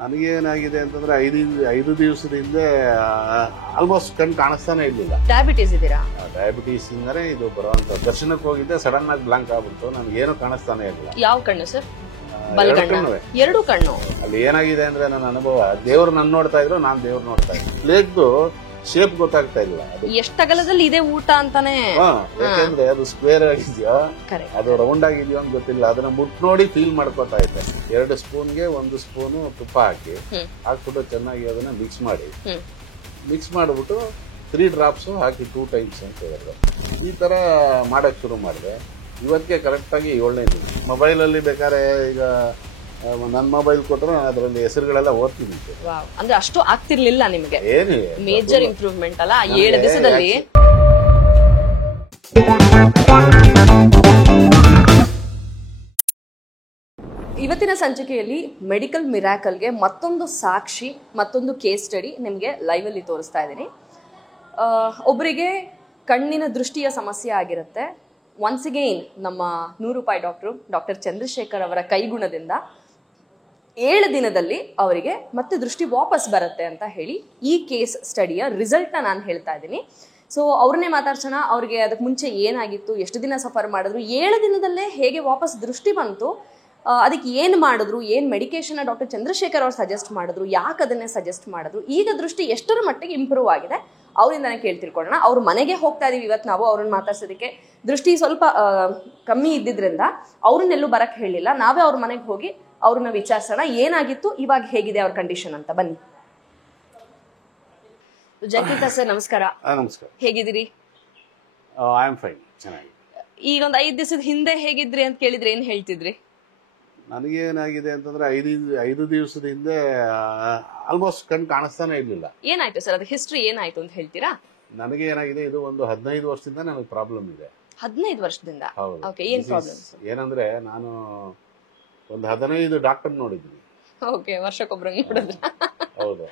ನನಗೇನಾಗಿದೆ ಅಂತಂದ್ರೆ ಐದು ದಿವಸದಿಂದ ಆಲ್ಮೋಸ್ಟ್ ಕಣ್ ಕಾಣಿಸ್ತಾನೆ ಇರ್ಲಿಲ್ಲ. ಡಯಾಬಿಟೀಸ್ ಇದೀರಾ? ಡಯಾಬಿಟೀಸ್ ಇಂದಾನೆ ಇದು ಬರುವಂತ. ದರ್ಶನಕ್ಕೆ ಹೋಗಿದ್ದೆ, ಸಡನ್ ಆಗಿ ಬ್ಲಾಂಕ್ ಆಗ್ಬಿಡ್ತು, ನನ್ಗೆ ಏನು ಕಾಣಿಸ್ತಾನೆ ಇರಲಿಲ್ಲ. ಯಾವ ಕಣ್ಣು ಸರ್? ಎರಡು ಕಣ್ಣು. ಅಲ್ಲಿ ಏನಾಗಿದೆ ಅಂದ್ರೆ ನನ್ನ ಅನುಭವ, ದೇವ್ರು ನನ್ನ ನೋಡ್ತಾ ಇದ್ರು, ನಾನ್ ದೇವ್ರು ನೋಡ್ತಾ ಇದ್ರು. ಪ್ಲೇಟ್ದು ಶೇಪ್ ಗೊತ್ತಾಗ್ತಾ ಇಲ್ಲ. ಎಷ್ಟು ಅಗಲದಲ್ಲಿ ಇದೆ ಊಟ ಅಂತಾನೆ. ಯಾಕಂದ್ರೆ ಅದು ಸ್ಕ್ವೇರ್ ಆಗಿದ್ಯೋ ಅದು ರೌಂಡ್ ಆಗಿದ್ಯೋ ಅಂತ ಗೊತ್ತಿಲ್ಲ. ಅದನ್ನ ಮುಟ್ ನೋಡಿ ಫೀಲ್ ಮಾಡ್ಕೊತಾ ಇದ್ದೆ. 2 ಸ್ಪೂನ್ಗೆ 1 ಸ್ಪೂನು ತುಪ್ಪ ಹಾಕ್ಬಿಟ್ಟು ಚೆನ್ನಾಗಿ ಅದನ್ನ ಮಿಕ್ಸ್ ಮಾಡಿಬಿಟ್ಟು 3 ಡ್ರಾಪ್ಸ್ ಹಾಕಿ 2 ಟೈಮ್ಸ್ ಅಂತ ಹೇಳಿದ್ರು. ಈ ತರ ಮಾಡಕ್ ಶುರು ಮಾಡಿದೆ. ಇವತ್ತಿಗೆ ಕರೆಕ್ಟ್ ಆಗಿ 7ನೇ ದಿನ. ಮೊಬೈಲ್ ಅಲ್ಲಿ ಬೇಕಾದ್ರೆ ಈಗ ನನ್ನ ಮೊಬೈಲ್ ಕೊಟ್ಟರೆ ಅದರಲ್ಲಿ ಹೆಸರುಗಳೆಲ್ಲ ಓದ್ತೀನಿ. ಅಂದ್ರೆ ಅಷ್ಟು ಆಗ್ತಿರ್ಲಿಲ್ಲ ನಿಮಗೆ? ಏನು ಮೇಜರ್ ಇಂಪ್ರೂವ್ಮೆಂಟ್ ಅಲ್ಲ 7 ದಿವಸದಲ್ಲಿ. ಇವತ್ತಿನ ಸಂಚಿಕೆಯಲ್ಲಿ ಮೆಡಿಕಲ್ ಮಿರಾಕಲ್ಗೆ ಮತ್ತೊಂದು ಸಾಕ್ಷಿ, ಮತ್ತೊಂದು ಕೇಸ್ ಸ್ಟಡಿ ನಿಮಗೆ ಲೈವ್ ಅಲ್ಲಿ ತೋರಿಸ್ತಾ ಇದ್ದೀನಿ. ಒಬ್ಬರಿಗೆ ಕಣ್ಣಿನ ದೃಷ್ಟಿಯ ಸಮಸ್ಯೆ ಆಗಿರುತ್ತೆ. ಒನ್ಸ್ ಅಗೇನ್ ನಮ್ಮ 100 ರೂಪಾಯಿ ಡಾಕ್ಟರ್ ಚಂದ್ರಶೇಖರ್ ಅವರ ಕೈಗುಣದಿಂದ 7 ದಿನದಲ್ಲಿ ಅವರಿಗೆ ಮತ್ತೆ ದೃಷ್ಟಿ ವಾಪಸ್ ಬರುತ್ತೆ ಅಂತ ಹೇಳಿ ಈ ಕೇಸ್ ಸ್ಟಡಿಯ ರಿಸಲ್ಟ್ನ ನಾನು ಹೇಳ್ತಾ ಇದ್ದೀನಿ. ಸೊ ಅವ್ರನ್ನೇ ಮಾತಾಡ್ಸೋಣ. ಅವ್ರಿಗೆ ಅದಕ್ಕೆ ಮುಂಚೆ ಏನಾಗಿತ್ತು, ಎಷ್ಟು ದಿನ ಸಫರ್ ಮಾಡಿದ್ರು, 7 ದಿನದಲ್ಲೇ ಹೇಗೆ ವಾಪಸ್ ದೃಷ್ಟಿ ಬಂತು, ಅದಕ್ಕೆ ಏನು ಮಾಡಿದ್ರು, ಏನು ಮೆಡಿಕೇಶನ್ ಡಾಕ್ಟರ್ ಚಂದ್ರಶೇಖರ್ ಅವ್ರು ಸಜೆಸ್ಟ್ ಮಾಡಿದ್ರು, ಯಾಕೆ ಅದನ್ನೇ ಸಜೆಸ್ಟ್ ಮಾಡಿದ್ರು, ಈಗ ದೃಷ್ಟಿ ಎಷ್ಟರ ಮಟ್ಟಿಗೆ ಇಂಪ್ರೂವ್ ಆಗಿದೆ ಅವರಿಂದಾನೆ ಕೇಳಿ ತಿಳ್ಕೊಳ್ಳೋಣ. ಅವ್ರ ಮನೆಗೆ ಹೋಗ್ತಾ ಇದೀವಿ ಇವತ್ತು ನಾವು ಅವ್ರನ್ನ ಮಾತಾಡ್ಸೋದಕ್ಕೆ. ದೃಷ್ಟಿ ಸ್ವಲ್ಪ ಕಮ್ಮಿ ಇದ್ದಿದ್ರಿಂದ ಅವ್ರನ್ನೆಲ್ಲೂ ಬರಕ್ ಹೇಳಿಲ್ಲ, ನಾವೇ ಅವ್ರ ಮನೆಗೆ ಹೋಗಿ ಅವ್ರನ್ನ ವಿಚಾರಿಸೋಣ ಏನಾಗಿತ್ತು, ಇವಾಗ ಹೇಗಿದೆ ಅವ್ರ ಕಂಡೀಷನ್ ಅಂತ. ಬನ್ನಿ. ಜಯತೀರ್ಥ ಸರ್ ನಮಸ್ಕಾರ. ನಮಸ್ಕಾರ. ಹೇಗಿದ್ದೀರಿ? ಐ ಆಮ್ ಫೈನ್, ಚೆನ್ನಾಗಿ. ಈಗ ಒಂದು 5 ದಿವಸದ ಹಿಂದೆ ಹೇಗಿದ್ರಿ ಅಂತ ಕೇಳಿದ್ರೆ ಏನ್ ಹೇಳ್ತಿದ್ರಿ? ನನಗೇನಾಗಿದೆ ಅಂತಂದ್ರೆ ಐದು ದಿವಸದ ಹಿಂದೆ ಆಲ್ಮೋಸ್ಟ್ ಕಣ್ ಕಾಣಿಸ್ತಾನೆ ಇರ್ಲಿಲ್ಲ. ಏನಾಯ್ತು ಸರ್? ಅದು ಹಿಸ್ಟ್ರಿ ಏನಾಯ್ತು ಅಂತ ಹೇಳ್ತೀರಾ? ನನಗೆ ಏನಾಗಿದೆ, ಇದು ಒಂದು 15 ವರ್ಷದಿಂದ ನನಗೆ ಪ್ರಾಬ್ಲಮ್ ಇದೆ. 15 ವರ್ಷದಿಂದ? ಹೌದು. ಓಕೆ, ಏನ್ ಪ್ರಾಬ್ಲಮ್? ಏನಂದ್ರೆ ನಾನು ಒಂದು 15 ಡಾಕ್ಟರ್ ನೋಡಿದ್ದೀನಿ. ಓಕೆ, ವರ್ಷಕ್ಕೊಬ್ರು ನೋಡಿದ್ರೆ? ಹೌದು,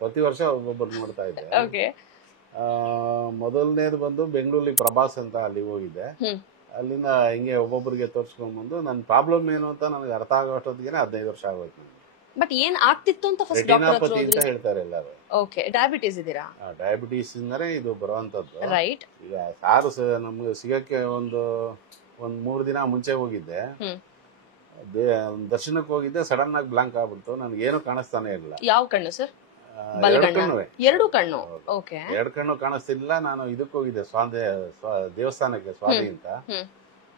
ಪ್ರತಿ ವರ್ಷ ಒಬ್ಬೊಬ್ಬರು ನೋಡ್ತಾ ಇದ್ದೆ. ಓಕೆ. ಮೊದಲನೇದು ಬಂದು ಬೆಂಗಳೂರಲ್ಲಿ ಪ್ರಭಾಸ್ ಅಂತ ಅಲ್ಲಿ ಹೋಗಿದ್ದೆ. ಅಲ್ಲಿಂದ ಹಿಂಗೆ ಒಬ್ಬೊಬ್ಬರಿಗೆ ತೋರ್ಸ್ಕೊಂಡ್ಬಂದು ನನ್ನ ಪ್ರಾಬ್ಲಮ್ ಏನು ಅಂತ ನನಗೆ ಅರ್ಥ ಆಗೋಷ್ಟೊತ್ತಿಗೆ 15 ವರ್ಷ ಆಗೋಯ್ತು. ಬಟ್ ಏನ್ ಆಗ್ತಿತ್ತು ಅಂತ ಫಸ್ಟ್ ರೆಟಿನಾಪತಿ ಅಂತ ಹೇಳ್ತಾರೆ ಎಲ್ಲರೂ. ಓಕೆ, ಡಯಾಬಿಟೀಸ್ ಇದೀರಾ? ಡಯಾಬಿಟೀಸ್ ಇಂದಾನೆ ಇದು ಬರುವಂತದ್ದು. ರೈಟ್. ಈಗ ಸಾರು ನಮ್ಗೆ ಸಿಗಕ್ಕೆ ಒಂದು 3 ದಿನ ಮುಂಚೆ ಹೋಗಿದ್ದೆ, ದರ್ಶನಕ್ಕೆ ಹೋಗಿದ್ದೆ, ಸಡನ್ ಆಗಿ ಬ್ಲಾಂಕ್ ಆಗ್ಬಿಡ್ತು, ನನ್ಗೆ ಏನು ಕಾಣಿಸ್ತಾನೆ ಇರಲಿಲ್ಲ. ಯಾವ ಕಣ್ಣು ಸರ್? ಎರಡು ಕಣ್ಣು. ಓಕೆ. 2 ಕಣ್ಣು ಕಾಣಿಸ್ತಿರ್ಲಿಲ್ಲ. ನಾನು ಇದಕ್ಕೆ ಹೋಗಿದ್ದೆ, ದೇವಸ್ಥಾನಕ್ಕೆ, ಸ್ವಾಮಿ ಅಂತ.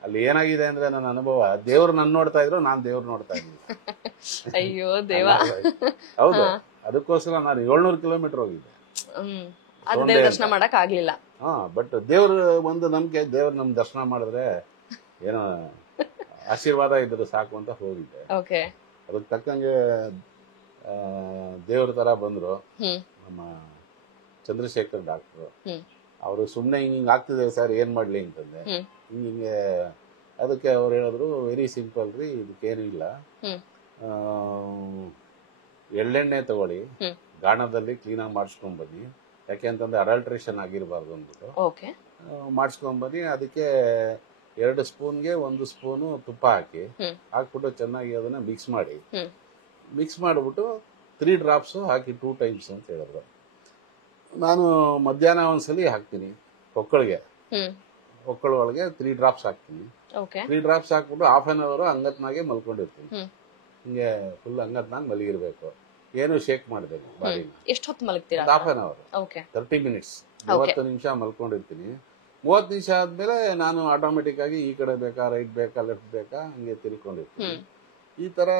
ಅಲ್ಲಿ ಏನಾಗಿದೆ ಅಂದ್ರೆ ನನ್ನ ಅನುಭವ, ದೇವ್ರು ನನ್ನ ನೋಡ್ತಾ ಇದ್ರು, ನಾನ್ ದೇವ್ರು ನೋಡ್ತಾ ಇದ್ದೀನಿ. ಅಯ್ಯೋ ದೇವ. ಹೌದು, ಅದಕ್ಕೋಸ್ಕರ ನಾನು 700 ಕಿಲೋಮೀಟರ್ ಹೋಗಿದ್ದೆ. ದರ್ಶನ ಮಾಡಕ್ ಆಗ್ಲಿಲ್ಲ. ಬಟ್ ದೇವ್ರ ಒಂದು ನಂಬಿಕೆ, ದೇವ್ರ ನಮ್ ದರ್ಶನ ಮಾಡಿದ್ರೆ ಏನೋ ಆಶೀರ್ವಾದ ಇದ್ರೆ ಸಾಕು ಅಂತ ಹೋಗಿದ್ದೆ. ಅದಕ್ಕೆ ತಕ್ಕಂಗೆ ದೇವ್ರ ತರ ಬಂದ್ರು ನಮ್ಮ ಚಂದ್ರಶೇಖರ್ ಡಾಕ್ಟರ್. ಅವರು ಸುಮ್ನೆ ಹಿಂಗ್ ಆಗ್ತಿದೆ ಸರ್, ಏನ್ ಮಾಡ್ಲಿ ಅಂತಂದೆ. ಹಿಂಗೆ ಅದಕ್ಕೆ ಅವ್ರು ಹೇಳಿದ್ರು, ವೆರಿ ಸಿಂಪಲ್ ರೀ, ಇದಕ್ಕೇನು ಇಲ್ಲ, ಎಳ್ಳೆಣ್ಣೆ ತಗೊಳ್ಳಿ, ಗಾಣದಲ್ಲಿ ಕ್ಲೀನಾಗಿ ಮಾಡಿಸ್ಕೊಂಡ್ ಬನ್ನಿ, ಯಾಕೆಂತಂದ್ರೆ ಅಡಲ್ಟ್ರೇಷನ್ ಆಗಿರ್ಬಾರ್ದು ಅಂದ್ಬಿಟ್ಟು ಮಾಡಿಸ್ಕೊಂಡ್ ಬನ್ನಿ. ಅದಕ್ಕೆ 2 ಸ್ಪೂನ್ಗೆ 1 ಸ್ಪೂನು ತುಪ್ಪ ಹಾಕ್ಬಿಟ್ಟು ಚೆನ್ನಾಗಿ ಅದನ್ನ ಮಿಕ್ಸ್ ಮಾಡಿಬಿಟ್ಟು 3 ಡ್ರಾಪ್ಸ್ ಹಾಕಿ 2 ಟೈಮ್ಸ್ ಅಂತ ಹೇಳಿದ್ರು. ನಾನು ಮಧ್ಯಾಹ್ನ ಒಂದ್ಸಲಿ ಹಾಕ್ತೀನಿ ಒಳಗೆ 3 ಡ್ರಾಪ್ಸ್ ಹಾಕ್ತೀನಿ. 3 ಡ್ರಾಪ್ಸ್ ಹಾಕ್ಬಿಟ್ಟು 1/2 ಅವರ್ ಅಂಗತ್ನಾಗೆ ಮಲ್ಕೊಂಡಿರ್ತೀನಿ. ಹಿಂಗೆ ಫುಲ್ ಅಂಗತ್ನಾಗ ಮಲಗಿರ್ಬೇಕು, ಏನು ಶೇಕ್ ಮಾಡಬೇಕು ಬಾಡಿನ. ಎಷ್ಟು ಹೊತ್ತು ಮಲಗ್ತೀರಾ? 1/2 ಅವರ್, 30 ಮಿನಿಟ್ಸ್, 30 ನಿಮಿಷ ಮಲ್ಕೊಂಡಿರ್ತೀನಿ. 30 ನಿಮಿಷ ಆದ್ಮೇಲೆ ನಾನು ಆಟೋಮೆಟಿಕ್ ಆಗಿ ಈ ಕಡೆ ಬೇಕಾ, ರೈಟ್ ಬೇಕಾ, ಲೆಫ್ಟ್ ಬೇಕಾ, ಹಂಗೆ ತಿರ್ಕೊಂಡಿರ್ತೀನಿ. ಈ ತರ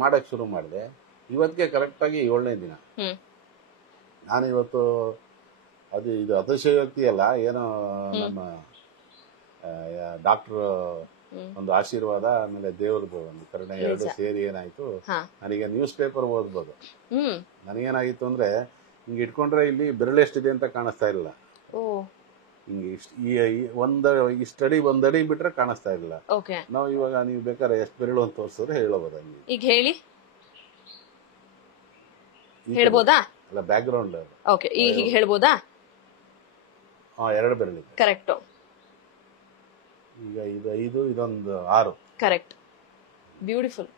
ಮಾಡಕ್ ಶುರು ಮಾಡಿದೆ. ಇವತ್ತಿಗೆ ಕರೆಕ್ಟ್ ಆಗಿ 7ನೇ ದಿನ. ನಾನು ಇವತ್ತು ಇದು ಅತಿಶಯೋಕ್ತಿ ಅಲ್ಲ, ಏನೋ ನಮ್ಮ ಡಾಕ್ಟರ್ ಒಂದು ಆಶೀರ್ವಾದ, ಆಮೇಲೆ ದೇವ್ರದ್ದು ಒಂದು ಕರುಣೆ, 2 ಸೇರಿ ಏನಾಯ್ತು, ನನಗೆ ನ್ಯೂಸ್ ಪೇಪರ್ ಓದ್ಬೋದು. ನನಗೇನಾಗಿತ್ತು ಅಂದ್ರೆ, ಹಿಂಗೆ ಇಟ್ಕೊಂಡ್ರೆ ಇಲ್ಲಿ ಬೆರಳೆಷ್ಟಿದೆ ಅಂತ ಕಾಣಿಸ್ತಾ ಇಲ್ಲ. ಹಿಂಗೆ ಈ ಸ್ಟಡಿ 1 ಅಡಿ ಬಿಟ್ರೆ ಕಾಣಿಸ್ತಾ ಇಲ್ಲ. ನಾವು ಇವಾಗ ನೀವು ಬೇಕಾದ್ರೆ ಎಷ್ಟು ಬೆರಳು ಅಂತ ತೋರಿಸಿದ್ರೆ ಹೇಳಬಹುದು. ಈಗ ಹೇಳಿ, ಹೇಳ್ಬೋದಾ? ಅಲ್ಲ, ಬ್ಯಾಕ್ ಗ್ರೌಂಡ್. ಓಕೆ, ಈಗ ಹೇಳ್ಬೋದಾ? 2 ಬೆರಳು ಕರೆಕ್ಟ್. ಈಗ ಇದು 5, ಇದೊಂದು 6. Correct, beautiful.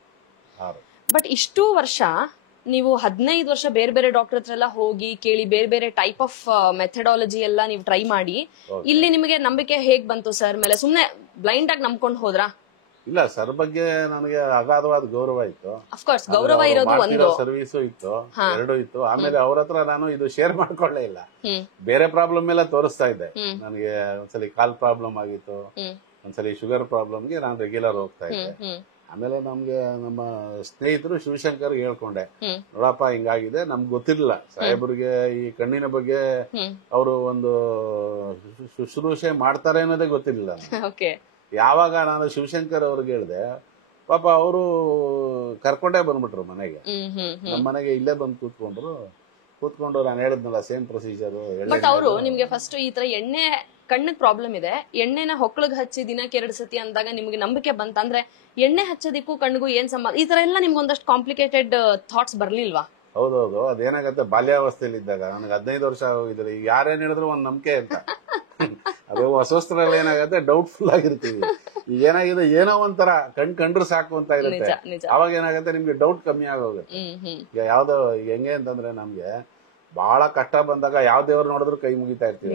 6. ಬಟ್ ಇಷ್ಟು ವರ್ಷ ನೀವು 15 ವರ್ಷ ಬೇರೆ ಬೇರೆ ಡಾಕ್ಟರ್ ಹತ್ರ ಎಲ್ಲ ಹೋಗಿ ಕೇಳಿ ಬೇರೆ ಬೇರೆ ಟೈಪ್ ಆಫ್ ಮೆಥಡಾಲಜಿ ಎಲ್ಲ ನೀವು ಟ್ರೈ ಮಾಡಿ ಇಲ್ಲಿ ನಿಮಗೆ ನಂಬಿಕೆ ಹೇಗ್ ಬಂತು ಸರ್ ಮೇಲೆ? ಸುಮ್ನೆ ಬ್ಲೈಂಡ್ ಆಗಿ ನಂಬ್ಕೊಂಡು ಹೋದ್ರಾ? ಇಲ್ಲ, ಸರ್ ಬಗ್ಗೆ ನನಗೆ ಅಗಾಧವಾದ ಗೌರವ ಇತ್ತು. ಅಫ್ಕೋರ್ಸ್ ಗೌರವ ಇರೋದು ಒಂದು, ಸರ್ವಿಸು ಇತ್ತು, ಎರಡೂ ಇತ್ತು. ಆಮೇಲೆ ಅವ್ರ ಹತ್ರ ನಾನು ಇದು ಶೇರ್ ಮಾಡ್ಕೊಳ್ಳೇ ಇಲ್ಲ. ಬೇರೆ ಪ್ರಾಬ್ಲಮ್ ಎಲ್ಲ ತೋರಿಸ್ತಾ ಇದ್ದೆ. ನನಗೆ ಒಂದ್ಸಲಿ ಕಾಲ್ ಪ್ರಾಬ್ಲಮ್ ಆಗಿತ್ತು, ಒಂದ್ಸಲಿ ಶುಗರ್ ಪ್ರಾಬ್ಲಮ್ಗೆ ನಾನು ರೆಗ್ಯುಲರ್ ಹೋಗ್ತಾ ಇದ್ದೆ. ಆಮೇಲೆ ನಮ್ಗೆ ನಮ್ಮ ಸ್ನೇಹಿತರು ಶಿವಶಂಕರ್ ಹೇಳ್ಕೊಂಡೆ, ನೋಡಪ್ಪ ಹಿಂಗಾಗಿದೆ, ನಮ್ಗೆ ಗೊತ್ತಿರ್ಲಿಲ್ಲ ಸಾಹೇಬ್ರಿಗೆ ಈ ಕಣ್ಣಿನ ಬಗ್ಗೆ ಅವರು ಒಂದು ಶುಶ್ರೂಷೆ ಮಾಡ್ತಾರೆ ಅನ್ನೋದೇ ಗೊತ್ತಿರ್ಲಿಲ್ಲ. ಯಾವಾಗ ನಾನು ಶಿವಶಂಕರ್ ಅವ್ರಿಗೆ ಹೇಳಿದೆ, ಪಾಪ ಅವರು ಕರ್ಕೊಂಡೇ ಬಂದ್ಬಿಟ್ರು ಮನೆಗೆ. ನಮ್ಮ ಮನೆಗೆ ಇಲ್ಲೇ ಬಂದು ಕೂತ್ಕೊಂಡು ನಾನು ಹೇಳಿದ್ನಲ್ಲ ಸೇಮ್ ಪ್ರೊಸೀಜರ್. ಬಟ್ ಅವರು ನಿಮ್ಗೆ ಫಸ್ಟ್ ಈ ತರ ಎಣ್ಣೆ ಕಣ್ಣಿಗೆ ಪ್ರಾಬ್ಲಮ್ ಇದೆ, ಎಣ್ಣೆನ ಹೊಕ್ಕಳಿಗೆ ಹಚ್ಚಿ ದಿನಕ್ಕೆ 2 ಸತಿ ಅಂದಾಗ ನಿಮ್ಗೆ ನಂಬಿಕೆ ಬಂತ? ಅಂದ್ರೆ ಎಣ್ಣೆ ಹಚ್ಚೋದಿಕ್ಕೂ ಕಣ್ಣಿಗೂ ಏನ್ ಸಂಬಂಧ? ಈ ತರ ಎಲ್ಲ ನಿಮ್ಗೆ ಒಂದಷ್ಟು ಕಾಂಪ್ಲಿಕೇಟೆಡ್ ಥಾಟ್ಸ್ ಬರ್ಲಿಲ್ವಾ? ಹೌದೌದು, ಅದೇನಾಗತ್ತೆ, ಬಾಲ್ಯಾವಸ್ಥೆಯಲ್ಲಿ ಇದ್ದಾಗ ನನಗೆ 15 ವರ್ಷ ಹೋಗಿದ್ರೆ ಯಾರೇನ್ ಹೇಳಿದ್ರು ಒಂದ್ ನಂಬಿಕೆ ಅಂತ. ಅದು ಹೊಸವಸ್ತ್ರಲ್ಲಿ ಏನಾಗತ್ತೆ, ಡೌಟ್ಫುಲ್ ಆಗಿರ್ತೀವಿ. ಈಗ ಏನಾಗಿದೆ, ಏನೋ ಒಂಥರ ಕಂಡ್ರು ಸಾಕು ಅಂತ ಇರುತ್ತೆ. ಅವಾಗ ಏನಾಗತ್ತೆ, ನಿಮ್ಗೆ ಡೌಟ್ ಕಮ್ಮಿ ಆಗೋಗುತ್ತೆ. ಈಗ ಯಾವ್ದೋ ಹೆಂಗೆ ಅಂತಂದ್ರೆ, ನಮ್ಗೆ ಬಹಳ ಕಷ್ಟ ಬಂದಾಗ ಯಾವ ದೇವ್ರು ನೋಡಿದ್ರು ಕೈ ಮುಗಿತಾ ಇರ್ತೀವಿ.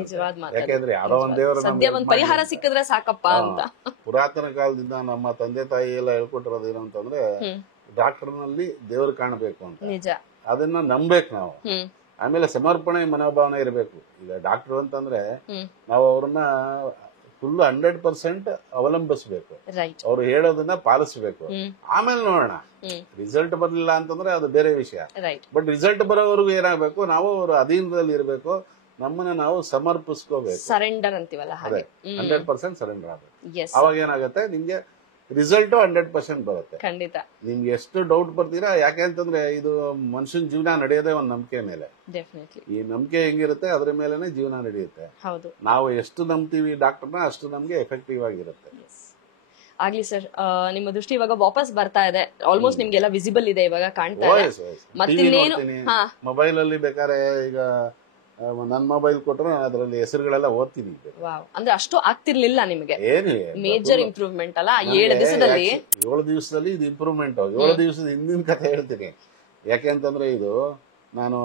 ಯಾಕೆಂದ್ರೆ ಯಾವ್ದೋ ಒಂದ್ ದೇವ್ರು ಪರಿಹಾರ ಸಿಕ್ಕಿದ್ರೆ ಸಾಕಪ್ಪ ಅಂತ. ಪುರಾತನ ಕಾಲದಿಂದ ನಮ್ಮ ತಂದೆ ತಾಯಿ ಎಲ್ಲ ಹೇಳ್ಕೊಟ್ಟಿರೋದು ಏನು ಅಂತಂದ್ರೆ, ಡಾಕ್ಟರ್ನಲ್ಲಿ ದೇವ್ರು ಕಾಣಬೇಕು ಅಂತ, ಅದನ್ನ ನಂಬೇಕು ನಾವು. ಆಮೇಲೆ ಸಮರ್ಪಣೆ ಮನೋಭಾವನೆ ಇರಬೇಕು. ಈಗ ಡಾಕ್ಟರ್ ಅಂತಂದ್ರೆ ನಾವು ಅವ್ರನ್ನ ಫುಲ್ 100% ಅವಲಂಬಿಸ್ಬೇಕು, ಅವ್ರು ಹೇಳೋದನ್ನ ಪಾಲಿಸ್ಬೇಕು. ಆಮೇಲೆ ನೋಡೋಣ, ರಿಸಲ್ಟ್ ಬರ್ಲಿಲ್ಲ ಅಂತಂದ್ರೆ ಅದು ಬೇರೆ ವಿಷಯ. ಬಟ್ ರಿಸಲ್ಟ್ ಬರೋವರೆಗೂ ಏನಾಗಬೇಕು, ನಾವು ಅವ್ರ ಅಧೀನದಲ್ಲಿ ಇರಬೇಕು, ನಮ್ಮನ್ನ ನಾವು ಸಮರ್ಪಿಸ್ಕೋಬೇಕು. ಸರೆಂಡರ್ ಅಂತೀವಲ್ಲ, 100% ಸರೆಂಡರ್ ಆಗಬೇಕು. ಅವಾಗ ಏನಾಗುತ್ತೆ, ನಿಮ್ಗೆ ರಿಸಲ್ಟ್ 100% ಬರುತ್ತೆ. ಖಂಡಿತ. ನಿಮ್ಗೆ ಎಷ್ಟು ಡೌಟ್ ಬರ್ತೀರಾ, ಯಾಕೆ ಅಂತಂದ್ರೆ ಇದು ಮನುಷ್ಯನ ಜೀವನ ನಡೆಯೋದೇ ಒಂದ್ ನಂಬಿಕೆ ಮೇಲೆ. ಈ ನಂಬಿಕೆ ಹೆಂಗಿರುತ್ತೆ ಅದ್ರ ಮೇಲೆನೆ ಜೀವನ ನಡೆಯುತ್ತೆ. ನಾವು ಎಷ್ಟು ನಂಬ್ತೀವಿ ಡಾಕ್ಟರ್ನ, ಅಷ್ಟು ನಮ್ಗೆ ಎಫೆಕ್ಟಿವ್ ಆಗಿರುತ್ತೆ. ಆಗ್ಲಿ ಸರ್, ನಿಮ್ಮ ದೃಷ್ಟಿ ಇವಾಗ ವಾಪಸ್ ಬರ್ತಾ ಇದೆ. ಆಲ್ಮೋಸ್ಟ್ ನಿಮ್ಗೆಲ್ಲ ವಿಸಿಬಲ್ ಇದೆ, ಇವಾಗ ಕಾಣ್ತಾ ಇದೆ. ಮತ್ತಿನ್ನೇನು ಮೊಬೈಲ್ ಅಲ್ಲಿ ಬೇಕಾದ್ರೆ ಈಗ ನನ್ ಮೊಬೈಲ್ ಕೊಟ್ರೆ ಅದರಲ್ಲಿ ಹೆಸರುಗಳೆಲ್ಲ ಓದ್ತೀನಿ. ಅಂದ್ರೆ ಅಷ್ಟು ಆಗ್ತಿರ್ಲಿಲ್ಲ ನಿಮಗೆ? ಮೇಜರ್ ಇಂಪ್ರೂವ್ಮೆಂಟ್ ಅಲ್ಲ 7 ದಿವಸದಲ್ಲಿ. 7 ದಿವಸದಲ್ಲಿ ಇದು ಇಂಪ್ರೂವ್ಮೆಂಟ್. 7 ದಿವಸದ ಹಿಂದಿನ ಕಥೆ ಹೇಳ್ತೀನಿ. ಯಾಕೆ ಅಂತಂದ್ರೆ, ಇದು ನಾನು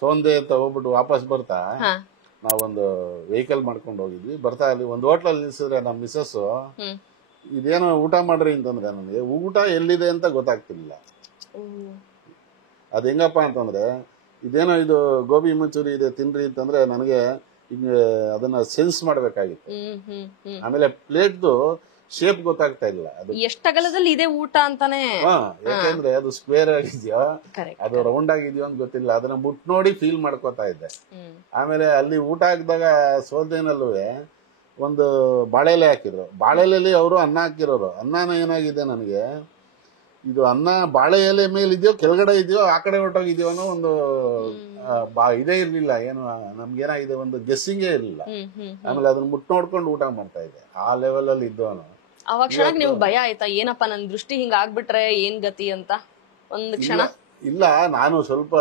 ಸೋಂದೆ ಅಂತ ಹೋಗ್ಬಿಟ್ಟು ವಾಪಸ್ ಬರ್ತಾ ನಾವೊಂದು ವೆಹಿಕಲ್ ಮಾಡ್ಕೊಂಡು ಹೋಗಿದ್ವಿ. ಬರ್ತಾ ಅಲ್ಲಿ ಒಂದು ಹೋಟ್ಲಲ್ಲಿ ನಿಲ್ಸಿದ್ರೆ ನಮ್ಮ ಮಿಸಸ್ ಇದೇನೋ ಊಟ ಮಾಡ್ರಿ ಅಂತಂದ್ರೆ, ನನಗೆ ಊಟ ಎಲ್ಲಿದೆ ಅಂತ ಗೊತ್ತಾಗ್ತಿರ್ಲಿಲ್ಲ. ಅದ್ ಹೆಂಗಪ್ಪ ಅಂತಂದ್ರೆ, ಇದೇನೋ ಇದು ಗೋಬಿ ಮಂಚೂರಿ ಇದೆ ತಿನ್ರಿ ಅಂತಂದ್ರೆ ನನಗೆ ಈಗ ಅದನ್ನ ಸೆನ್ಸ್ ಮಾಡ್ಬೇಕಾಗಿತ್ತು. ಆಮೇಲೆ ಪ್ಲೇಟ್ದು ಶೇಪ್ ಗೊತ್ತಾಗ್ತಾ ಇಲ್ಲ, ಅದು ಎಷ್ಟು ಅಗಲದಲ್ಲಿ ಇದೆ ಊಟ ಅಂತಾನೆ. ಯಾಕೆಂದ್ರೆ ಅದು ಸ್ಕ್ವೇರ್ ಆಗಿದ್ಯೋ ಅದು ರೌಂಡ್ ಆಗಿದ್ಯೋ ಅಂತ ಗೊತ್ತಿಲ್ಲ. ಅದನ್ನ ಮುಟ್ ನೋಡಿ ಫೀಲ್ ಮಾಡ್ಕೋತಾ ಇದ್ದೆ. ಆಮೇಲೆ ಅಲ್ಲಿ ಊಟ ಹಾಕಿದಾಗ ಸೋದೆನಲ್ಲೂ ಒಂದು ಬಾಳೆಲೆ ಹಾಕಿದ್ರು. ಬಾಳೆಲೆಯಲ್ಲಿ ಅವರು ಅನ್ನ ಹಾಕಿರೋರು. ಅನ್ನನ ಏನಾಗಿದೆ ನನಗೆ, ಇದು ಅನ್ನ ಬಾಳೆ ಎಲೆ ಮೇಲೆ ಇದೆಯೋ ಕೆಳಗಡೆ ಇದೆಯೋ ಆ ಕಡೆ ಹೊರಟೋಗಿದ್ಯೋ ಅನ್ನೋ ಒಂದು ಇದೇ ಇರ್ಲಿಲ್ಲ. ಏನು ನಮ್ಗೇನಾಗಿದೆ, ಒಂದು ಗೆಸ್ಸಿಂಗೇ ಇರ್ಲಿಲ್ಲ. ಆಮೇಲೆ ಅದನ್ನ ಮುಟ್ ನೋಡ್ಕೊಂಡು ಊಟ ಮಾಡ್ತಾ ಇದ್ದೆ. ಆ ಲೆವೆಲ್ ಅಲ್ಲಿ ಇದ್ದವನು. ಅವಾಗ ಕ್ಷಣ ನೀವು ಭಯ ಆಯ್ತಾ, ಏನಪ್ಪಾ ನನ್ ದೃಷ್ಟಿ ಹಿಂಗ ಆಗ್ಬಿಟ್ರೆ ಏನ್ ಗತಿ ಅಂತ ಒಂದು ಕ್ಷಣ? ಇಲ್ಲ, ನಾನು ಸ್ವಲ್ಪ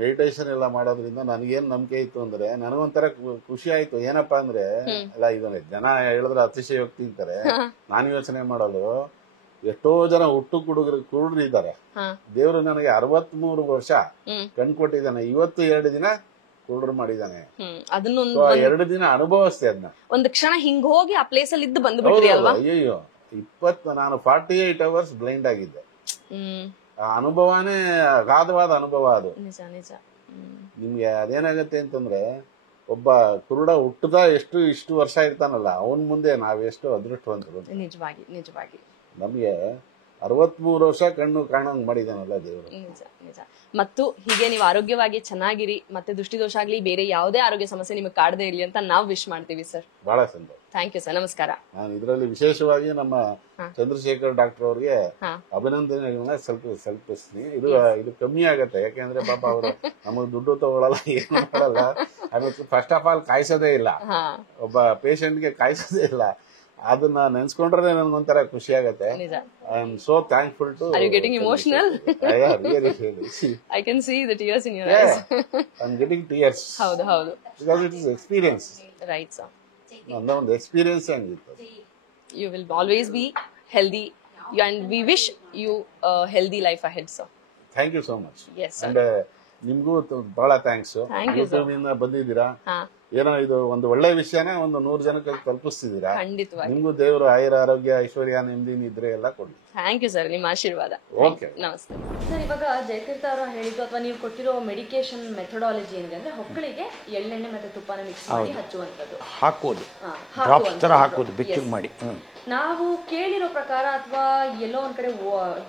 ಮೆಡಿಟೇಷನ್ ಎಲ್ಲ ಮಾಡೋದ್ರಿಂದ ನನಗೇನ್ ನಂಬಿಕೆ ಇತ್ತು ಅಂದ್ರೆ, ನನಗೊಂಥರ ಖುಷಿ ಆಯ್ತು. ಏನಪ್ಪಾ ಅಂದ್ರೆ, ಎಲ್ಲ ಇದನ್ನ ಜನ ಹೇಳಿದ್ರೆ ಅತಿಶಯೋಕ್ತಿ ಅಂತಾರೆ, ನಾನು ಯೋಚನೆ ಮಾಡೋದು, ಎಷ್ಟೋ ಜನ ಹುಟ್ಟು ಕುರುಡ್ರು ಇದ್ದಾರೆ. ದೇವ್ರು ನನಗೆ 63 ವರ್ಷ ಕಣ್ ಕೊಟ್ಟಿದ್ದಾನೆ. ಇವತ್ತು 2 ದಿನ ಕುರುಡ್ರು ಮಾಡಿದ್ದಾನೆ. 2 ದಿನ ಅನುಭವಿಸ್ತೆ ಅದನ್ನ. ಒಂದು ಕ್ಷಣ ಹಿಂಗ್ ಹೋಗಿ ಆ ಪ್ಲೇಸ್ ಅಲ್ಲಿ ಇದ್ದು ಬಂದ್ಬಿಟ್ರಿ ಅಲ್ವಾ? ಅಯ್ಯೋ, ನಾನು 48 ಅವರ್ಸ್ ಬ್ಲೈಂಡ್ ಆಗಿದ್ದೆ. ಆ ಅನುಭವನೇ ಅಗಾಧವಾದ ಅನುಭವ ಅದು. ನಿಮ್ಗೆ ಅದೇನಾಗತ್ತೆ ಅಂತಂದ್ರೆ, ಒಬ್ಬ ಕುರುಡ ಹುಟ್ಟದ ಇಷ್ಟು ವರ್ಷ ಇರ್ತಾನಲ್ಲ, ಅವನ್ ಮುಂದೆ ನಾವೆಷ್ಟು ಅದೃಷ್ಟವಂತರು. ನಿಜವಾಗಿ ನಿಜವಾಗಿ ನಮ್ಗೆ 63 ವರ್ಷ ಕಣ್ಣು ಕಾಣಂಗ್ ಮಾಡಿದಾನಲ್ಲ ದೇವರು. ನಿಜ. ಮತ್ತು ಹೀಗೆ ನೀವು ಆರೋಗ್ಯವಾಗಿ ಚೆನ್ನಾಗಿರಿ, ಮತ್ತೆ ದೃಷ್ಟಿದೋಷ ಆಗ್ಲಿ ಬೇರೆ ಯಾವುದೇ ಆರೋಗ್ಯ ಸಮಸ್ಯೆ ನಿಮಗೆ ಕಾಡದೇ ಇರ್ಲಿ ಅಂತ ನಾವು ವಿಶ್ ಮಾಡ್ತೀವಿ ಸರ್. ಬಹಳ ಸಂತೋಷ. Thank you sir. ನಮಸ್ಕಾರ. ನಾನು ಇದರಲ್ಲಿ ವಿಶೇಷವಾಗಿ ನಮ್ಮ ಚಂದ್ರಶೇಖರ್ ಡಾಕ್ಟರ್ ಅವ್ರಿಗೆ ಅಭಿನಂದನೆಗಳನ್ನ ಸಲ್ಲಿಸ್ತೀನಿ. ಇದು ಕಮ್ಮಿ ಆಗತ್ತೆ, ಯಾಕೆಂದ್ರೆ ಪಾಪ ಅವರು ನಮಗ್ ದುಡ್ಡು ತಗೊಳಲ್ಲ, ಏನು ಮಾಡಲ್ಲ. ಅದಕ್ಕೆ ಫಸ್ಟ್ ಆಫ್ ಆಲ್ ಕಾಯಿಸೋದೇ ಇಲ್ಲ, ಒಬ್ಬ ಪೇಷಂಟ್ಗೆ ಕಾಯಿಸೋದೇ ಇಲ್ಲ. ಅದನ್ನ ನೆನ್ಸ್ಕೊಂಡ್ರೆ ನನ್ಗೊಂಥರ ಖುಷಿ ಆಗತ್ತೆ. I am so thankful too. Are you getting emotional? Yeah, really. I can see the tears in your eyes. I'm getting tears. ಹೌದು. Because it is experience. Right, sir. ನನ್ನ ಒಂದು ಎಕ್ಸ್ಪೀರಿಯನ್ಸ್ ಆಗಿತ್ತು. You will always be healthy and we wish you a healthy life ahead, sir. Thank you so much. Yes, sir. And ನಿಮ್ಗೂ ಬಹಳ thanks. Thank you, sir. YouTube ಇಂದ ಬಂದಿದ್ದೀರಾ, ಹಾ, ಏನೋ ಇದು ಒಂದು ಒಳ್ಳೆ ವಿಷಯನೇ ಒಂದು 100 ಜನಕ್ಕೆ ತಲುಪಿಸ್ತಿದ್ದೀರಾ. ಖಂಡಿತವಾಗಿ. ನಿಮ್ಗೂ ದೇವರು ಆಯುರ ಆರೋಗ್ಯ ಐಶ್ವರ್ಯ ನೆಮ್ಮದಿ ನಿದ್ರೆ ಎಲ್ಲ ಕೊಡಿ. ಥ್ಯಾಂಕ್ ಯು ಸರ್, ನಿಮ್ಮ ಆಶೀರ್ವಾದ. ಓಕೆ, ನಮಸ್ತೆ ಸರ್. ಇವಾಗ ಜಯತೀರ್ಥ ಅವರು ಹೇಳಿದ್ದು ಅಥವಾ ನೀವು ಕೊಟ್ಟಿರೋ ಮೆಡಿಕೇಶನ್ ಮೆಥಡಾಲಜಿ ಏನಿದೆ ಅಂದ್ರೆ ಹೊಕ್ಕಳಿಗೆ ಎಳ್ಳೆಣ್ಣೆ ಮತ್ತೆ ತುಪ್ಪನ ಮಿಕ್ಸ್ ಮಾಡಿ ಹಚ್ಚುವಂಥದ್ದು, ಹಾಕೋದು, ಡ್ರಾಪ್ಸ್ ಥರ ಹಾಕೋದು ಬೆಚ್ಚಗೆ ಮಾಡಿ. ನಾವು ಕೇಳಿರೋ ಪ್ರಕಾರ ಅಥವಾ ಎಲ್ಲೋ ಒಂದ್ ಕಡೆ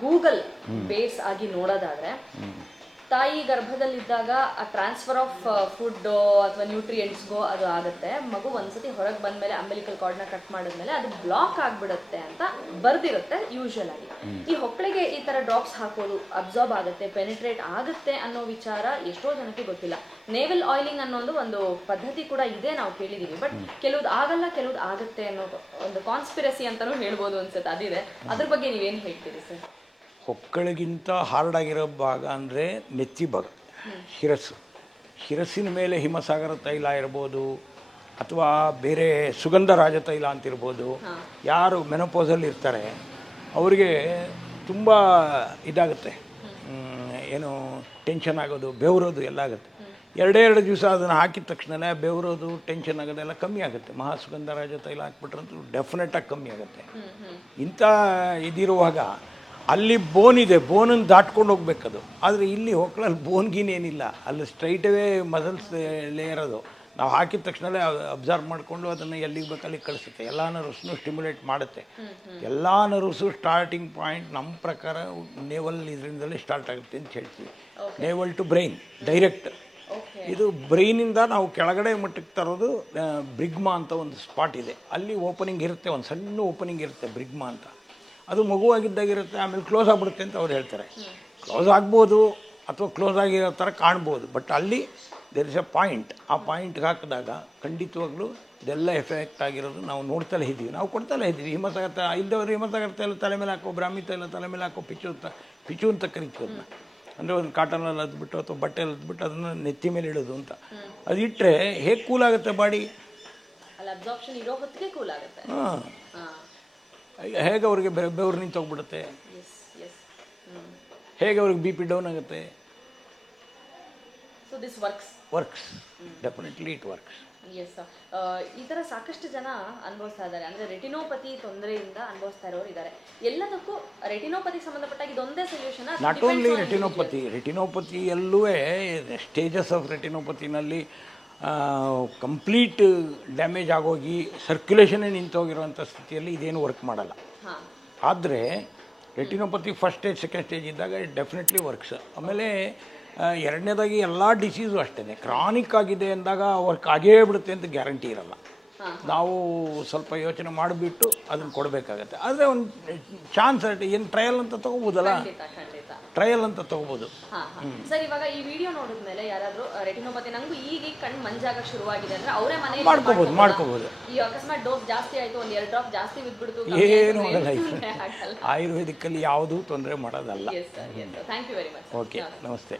ಗೂಗಲ್ ಬೇಸ್ ಆಗಿ ನೋಡೋದಾದ್ರೆ ತಾಯಿ ಗರ್ಭದಲ್ಲಿದ್ದಾಗ ಆ ಟ್ರಾನ್ಸ್ಫರ್ ಆಫ್ ಫುಡ್ ಅಥವಾ ನ್ಯೂಟ್ರಿಯೆಂಟ್ಸ್ಗೋ ಅದು ಆಗುತ್ತೆ. ಮಗು ಒಂದ್ಸತಿ ಹೊರಗೆ ಬಂದ್ಮೇಲೆ ಅಂಬಲಿಕಲ್ ಕಾರ್ಡ್ನ ಕಟ್ ಮಾಡಿದ್ಮೇಲೆ ಅದು ಬ್ಲಾಕ್ ಆಗ್ಬಿಡುತ್ತೆ ಅಂತ ಬರ್ದಿರುತ್ತೆ ಯೂಶುವಲ್ ಆಗಿ. ಈ ಹೊಕ್ಕಳಿಗೆ ಈ ತರ ಡ್ರಾಪ್ಸ್ ಹಾಕೋದು ಅಬ್ಸಾರ್ಬ್ ಆಗುತ್ತೆ, ಪೆನಿಟ್ರೇಟ್ ಆಗುತ್ತೆ ಅನ್ನೋ ವಿಚಾರ ಎಷ್ಟೋ ಜನಕ್ಕೆ ಗೊತ್ತಿಲ್ಲ. ನೇವಲ್ ಆಯಿಲಿಂಗ್ ಅನ್ನೋ ಒಂದು ಪದ್ಧತಿ ಕೂಡ ಇದೆ, ನಾವು ಕೇಳಿದೀವಿ. ಬಟ್ ಕೆಲವ್ದು ಆಗಲ್ಲ, ಕೆಲವ್ದು ಆಗುತ್ತೆ ಅನ್ನೋ ಒಂದು ಕಾನ್ಸ್ಪಿರಸಿ ಅಂತಾನೂ ಹೇಳ್ಬೋದು ಅನ್ಸುತ್ತೆ, ಅದಿದೆ. ಅದ್ರ ಬಗ್ಗೆ ನೀವೇನು ಹೇಳ್ತೀರಿ ಸರ್? ಹೊಕ್ಕಳಿಗಿಂತ ಹಾರ್ಡ್ ಆಗಿರೋ ಭಾಗ ಅಂದರೆ ನೆತ್ತಿ ಭಾಗ, ಶಿರಸ್ಸು. ಶಿರಸ್ಸಿನ ಮೇಲೆ ಹಿಮಸಾಗರ ತೈಲ ಇರ್ಬೋದು ಅಥವಾ ಬೇರೆ ಸುಗಂಧರಾಜ ತೈಲ ಅಂತಿರ್ಬೋದು. ಯಾರು ಮೆನೋಪೋಸಲ್ಲಿ ಇರ್ತಾರೆ ಅವರಿಗೆ ತುಂಬ ಇದಾಗುತ್ತೆ, ಏನು ಟೆನ್ಷನ್ ಆಗೋದು, ಬೆವರೋದು ಎಲ್ಲ ಆಗುತ್ತೆ. ಎರಡೇ ದಿವಸ ಅದನ್ನು ಹಾಕಿದ ತಕ್ಷಣ ಬೆವರೋದು, ಟೆನ್ಷನ್ ಆಗೋದೆಲ್ಲ ಕಮ್ಮಿ ಆಗುತ್ತೆ. ಮಹಾಸುಗಂಧರಾಜ ತೈಲ ಹಾಕ್ಬಿಟ್ರಂತೂ ಡೆಫಿನೆಟಾಗಿ ಕಮ್ಮಿ ಆಗುತ್ತೆ. ಇಂಥ ಇದಿರುವಾಗ ಅಲ್ಲಿ ಬೋನ್ ಇದೆ, ಬೋನನ್ನು ದಾಟ್ಕೊಂಡು ಹೋಗ್ಬೇಕದು. ಆದರೆ ಇಲ್ಲಿ ಹೊಕ್ಕಳಲ್ಲಿ ಬೋನ್ ಗೀನ್ ಏನಿಲ್ಲ, ಅಲ್ಲಿ ಸ್ಟ್ರೈಟವೇ ಮಸಲ್ಸ್ ಲೇಯರ್ ಅದು. ನಾವು ಹಾಕಿದ ತಕ್ಷಣವೇ ಅಬ್ಸರ್ವ್ ಮಾಡಿಕೊಂಡು ಅದನ್ನು ಎಲ್ಲಿಗೆ ಬೇಕು ಅಲ್ಲಿಗೆ ಕಳಿಸುತ್ತೆ. ಎಲ್ಲ ನರ್ವ್ಸ್ನು ಸ್ಟಿಮ್ಯುಲೇಟ್ ಮಾಡುತ್ತೆ. ಎಲ್ಲ ನರ್ವ್ಸು ಸ್ಟಾರ್ಟಿಂಗ್ ಪಾಯಿಂಟ್ ನಮ್ಮ ಪ್ರಕಾರ ನೇವಲ್ ಇದರಿಂದಲೇ ಸ್ಟಾರ್ಟ್ ಆಗುತ್ತೆ ಅಂತ ಹೇಳ್ತೀವಿ. Navel to brain direct. ಇದು ಬ್ರೈನಿಂದ ನಾವು ಕೆಳಗಡೆ ಮಟ್ಟಕ್ಕೆ ತರೋದು ಬ್ರಿಗ್ಮಾ ಅಂತ ಒಂದು ಸ್ಪಾಟ್ ಇದೆ. ಅಲ್ಲಿ ಓಪನಿಂಗ್ ಇರುತ್ತೆ, ಒಂದು ಸಣ್ಣ ಓಪನಿಂಗ್ ಇರುತ್ತೆ ಬ್ರಿಗ್ಮಾ ಅಂತ. ಅದು ಮಗುವಾಗಿದ್ದಾಗಿರುತ್ತೆ, ಆಮೇಲೆ ಕ್ಲೋಸ್ ಆಗಿಬಿಡುತ್ತೆ ಅಂತ ಅವ್ರು ಹೇಳ್ತಾರೆ. ಕ್ಲೋಸ್ ಆಗ್ಬೋದು ಅಥವಾ ಕ್ಲೋಸ್ ಆಗಿರೋ ಥರ ಕಾಣ್ಬೋದು, ಬಟ್ ಅಲ್ಲಿ ದೇರ್ ಇಸ್ ಎ ಪಾಯಿಂಟ್. ಆ ಪಾಯಿಂಟ್ಗೆ ಹಾಕಿದಾಗ ಖಂಡಿತವಾಗ್ಲೂ ಇದೆಲ್ಲ ಎಫೆಕ್ಟ್ ಆಗಿರೋದು ನಾವು ನೋಡ್ತಲೇ ಇದ್ದೀವಿ, ನಾವು ಕೊಡ್ತಲೇ ಇದ್ದೀವಿ. ಹಿಮಸಾಗರ ಇಲ್ಲದವರು ಹಿಮಸಾಗರ ತೈಲ ತಲೆ ಮೇಲೆ ಹಾಕೋ, ಬ್ರಾಹ್ಮಿ ತೈಲ ತಲೆ ಮೇಲೆ ಹಾಕೋ, ಪಿಚು ಅಂತ ಕರಿತೀವಿ. ಅಂದರೆ ಒಂದು ಕಾಟನಲ್ಲಿ ಅದ್ಬಿಟ್ಟು ಅಥವಾ ಬಟ್ಟೆಯಲ್ಲಿ ಅದ್ಬಿಟ್ಟು ಅದನ್ನು ನೆತ್ತಿ ಮೇಲೆ ಇಡೋದು ಅಂತ. ಅದು ಇಟ್ಟರೆ ಹೇಗೆ ಕೂಲ್ ಆಗುತ್ತೆ ಬಾಡಿ. ಹಾಂ, ಹೇಗೆ ಅವ್ರಿಗೆ ಬೆವರು ನಿಂತು ಹೋಗ್ಬಿಡುತ್ತೆ, ಹೇಗೆ ಅವ್ರಿಗೆ ಬಿ ಪಿ ಡೌನ್ ಆಗುತ್ತೆ. Works definitely it works. ಈ ಥರ ಸಾಕಷ್ಟು ಜನ ಅನುಭವಿಸ್ತಾ ಇದ್ದಾರೆ, ಅಂದರೆ ರೆಟಿನೋಪತಿ ತೊಂದರೆಯಿಂದ ಅನುಭವಿಸ್ತಾ ಇರೋರು ಇದ್ದಾರೆ. ಎಲ್ಲದಕ್ಕೂ ರೆಟಿನೋಪತಿ ಸಂಬಂಧಪಟ್ಟ ಇದೊಂದೇ ಸೊಲ್ಯೂಷನ್? ನಾಟ್ ಓನ್ಲಿ ರೆಟಿನೋಪತಿಯಲ್ಲೂ ಸ್ಟೇಜಸ್ ಆಫ್ ರೆಟಿನೋಪತಿನಲ್ಲಿ ಕಂಪ್ಲೀಟ್ ಡ್ಯಾಮೇಜ್ ಆಗೋಗಿ ಸರ್ಕ್ಯುಲೇಷನ್ನೇ ನಿಂತೋಗಿರೋಂಥ ಸ್ಥಿತಿಯಲ್ಲಿ ಇದೇನು ವರ್ಕ್ ಮಾಡಲ್ಲ. ಆದರೆ retinopathy first stage second stage ಇದ್ದಾಗ ಡೆಫಿನೆಟ್ಲಿ ವರ್ಕ್ಸ್. ಆಮೇಲೆ ಎರಡನೇದಾಗಿ ಎಲ್ಲ ಡಿಸೀಸು ಅಷ್ಟೇ, ಕ್ರಾನಿಕ್ ಆಗಿದೆ ಅಂದಾಗ ವರ್ಕ್ ಆಗೇ ಬಿಡುತ್ತೆ ಅಂತ ಗ್ಯಾರಂಟಿ ಇರಲ್ಲ. ನಾವು ಸ್ವಲ್ಪ ಯೋಚನೆ ಮಾಡಿಬಿಟ್ಟು ಅದನ್ನು ಕೊಡಬೇಕಾಗತ್ತೆ. ಆದರೆ ಒಂದು ಚಾನ್ಸ್ ಏನು ಟ್ರಯಲ್ ಅಂತ ತೊಗೋಬೋದಲ್ಲ, ಟ್ರಯಲ್ ಅಂತ ತೊಗೋಬೋದು. ಸರ್, ಇವಾಗ ಈ ವಿಡಿಯೋ ನೋಡಿದ್ಮೇಲೆ ಯಾರಾದರೂ ರೆಟಿನೋಪತಿ ನಂಗೂ ಈಗ ಕಣ್ಣು ಮಂಜಾಗ ಶುರುವಾಗಿದೆ ಅಂದರೆ ಅವರೇ ಮನೆ ಮಾಡ್ಕೋಬೋದು. ಈ ಅಕಸ್ಮಾತ್ ಡೋಸ್ ಜಾಸ್ತಿ ಆಯಿತು, ಒಂದು 2 ಡ್ರಾಪ್ ಜಾಸ್ತಿ ಬಿದ್ದುಬಿಡ್ತು, ಏನು ಆಗಲ್ಲ. ಆಯುರ್ವೇದಿಕ್ಕಲ್ಲಿ ಯಾವುದೂ ತೊಂದರೆ ಮಾಡೋದಲ್ಲ. Thank you very much. Okay, ನಮಸ್ತೆ.